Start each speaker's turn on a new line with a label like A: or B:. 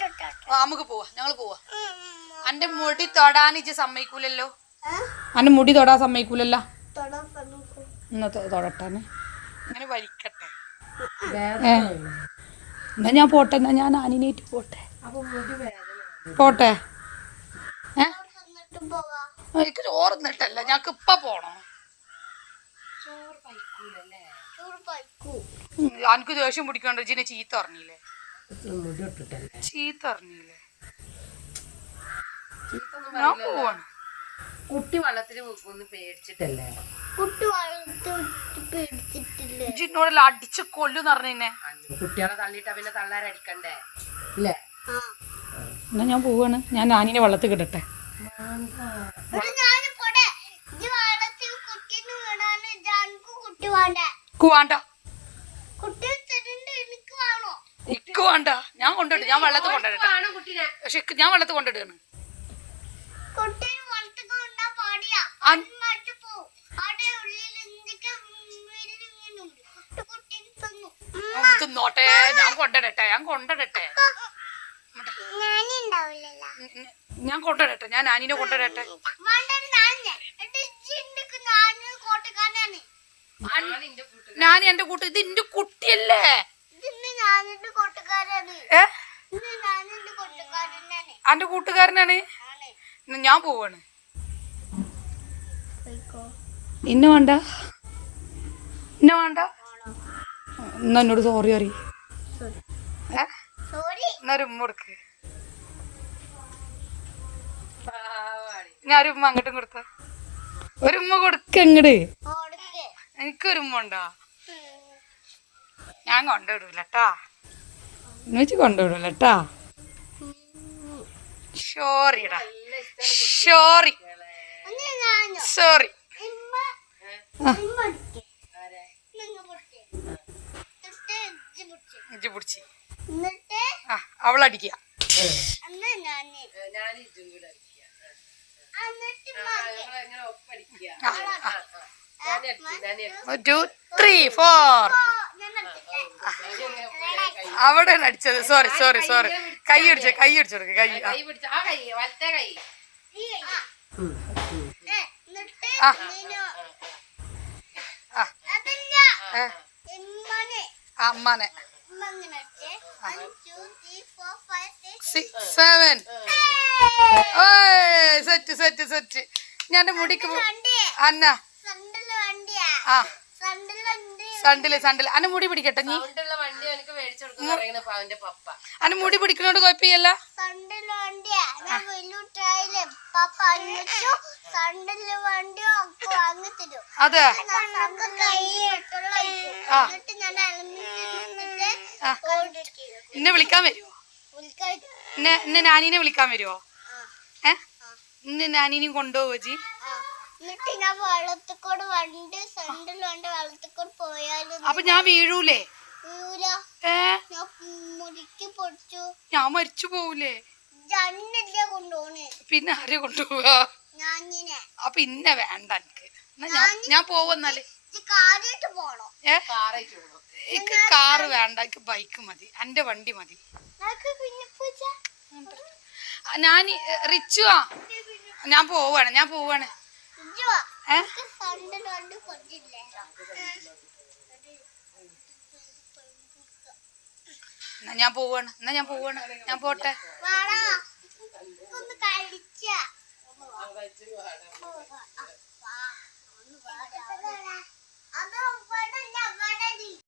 A: നമുക്ക് പോവാ. ഞങ്ങൾ പോവാ. അന്റെ മുടി തൊടാൻ ഇജ്ജ് സമ്മതിക്കൂലല്ലോ? അന്റെ മുടി തൊടാൻ സമ്മതിക്കൂലല്ലോ? എന്നാ തൊ- തൊടട്ടാന്ന് ഇങ്ങനെ വലിക്കട്ടെ. ഏ എന്നാ ഞാൻ പോട്ടെ എന്നാ ഞാൻ ആനിനേറ്റ് പോട്ടെ. പോട്ടെ. എനിക്ക് ചോർന്നിട്ടല്ല ഞങ്ങക്ക് ഇപ്പൊ പോണോ. എനിക്ക് ദേഷ്യം പിടിക്കണ്ടോ? ഇജിനെ ചീത്ത പറഞ്ഞില്ലേ? ചീത്ത പറഞ്ഞില്ലേ ഞാൻ പോവാണ്.
B: കുട്ടി വെള്ളത്തിൽ ഒന്ന് പേടിച്ചിട്ടല്ലേ?
A: അടിച്ച് കൊല്ലുന്ന് പറഞ്ഞെ
B: കുട്ടികളെ തള്ളിയിട്ടാ പിന്നെ തള്ളാരടിക്കണ്ടേ ഇല്ലേ?
A: എന്നാ ഞാൻ പോവാണ്. ഞാൻ ആനിനെ വെള്ളത്തിൽ കിടട്ടെ. കുവാണ്ട വേണ്ട? ഇക്ക് വേണ്ട ഞാൻ കൊണ്ടിട്ട് ഞാൻ വെള്ളത്തിൽ കൊണ്ടിടട്ടെ പക്ഷെ ഞാൻ വെള്ളത്തിൽ കൊണ്ടിടുകയാണ് തിന്നോട്ടെ. ഞാൻ കൊണ്ടിടട്ടെ ഞാൻ കൊണ്ടിടട്ടെ ഞാൻ കൊണ്ടിടട്ടെ ഞാൻ നാനിനെ കൊണ്ടിടട്ടെ ഞാൻ എന്റെ കൂട്ട് ഇത് എന്റെ കുട്ടിയല്ലേ? എന്റെ കൂട്ടുകാരനാണ്. ഞാൻ പോവാണ്. ഇന്ന വേണ്ട. ഇന്ന വേണ്ട. എന്നാ എന്നോട് സോറി അറി ഏ? എന്നാ ഒരു ഉമ്മ ഞാൻ ഒരു ഉമ്മ അങ്ങോട്ടും കൊടുത്ത. ഒരു ഉമ്മ കൊടുക്ക അങ്ങട്. എനിക്കൊരു ഉമ്മ ഉണ്ടോ? ഞാൻ കൊണ്ടുവിടൂലട്ടാ എന്നുവെച്ച് കൊണ്ടുവിടൂലട്ടാ ഷോറിടാ ഷോറി സോറി ഇജ്ജ് പിടിച്ച് ആ അവളടിക്കുക ടു ത്രീ ഫോർ അവിടെ അടിച്ചത്. സോറി സോറി സോറി കൈ അടിച്ചു കൈ അടിച്ചു കൊടുക്ക് കൈ.
B: കൈ പിടിച്ച. ആ കൈ വലത്തെ കൈ.
A: അമ്മാനെ. സെവൻ സെറ്റ് സെറ്റ് സെറ്റ് ഞാൻ മുടിക്ക്
C: വണ്ടി.
A: അന്ന സണ്ടിൽ സണ്ടിൽ അന്ന മുടി പിടിക്കട്ടെ നീ. അന്റെ മുടി പിടിക്കണോണ്ട് കുഴപ്പമില്ല അതെ. എന്നെ വിളിക്കാൻ വരുമോ എന്നെ എന്നെ നാനീനെ വിളിക്കാൻ വരുമോ ഏ? ഇന്ന് നാനീനെയും കൊണ്ടുപോവോ ജി
C: ആ. എന്നിട്ട് വണ്ടി ഫ്രണ്ടിൽ വണ്ടി പോയാലും
A: അപ്പൊ ഞാൻ വീഴൂല. ഏ?
C: ഞാൻ മുടിക്ക് പൊടിച്ചു.
A: ഞാൻ മരിച്ചു പോവൂലേ? പിന്നെ ആരെ കൊണ്ടുപോവാ? അപ്പൊ ഇന്ന വേണ്ട എനിക്ക്. ഞാൻ ഞാൻ
B: പോവന്നാൽ
A: എനിക്ക് കാറ് വേണ്ട എനിക്ക് ബൈക്ക് മതി എന്റെ വണ്ടി മതി.
C: ഞാൻ പിന്നെ പൂച്ച?
A: ആ, ഞാൻ റിച്ചുവാ ഞാൻ പോവാണ് ഞാൻ പോവാണ്. ഏ? എന്നാ ഞാൻ പോവാണ്. എന്നാ ഞാൻ പോവാണ്. ഞാൻ പോട്ടെ.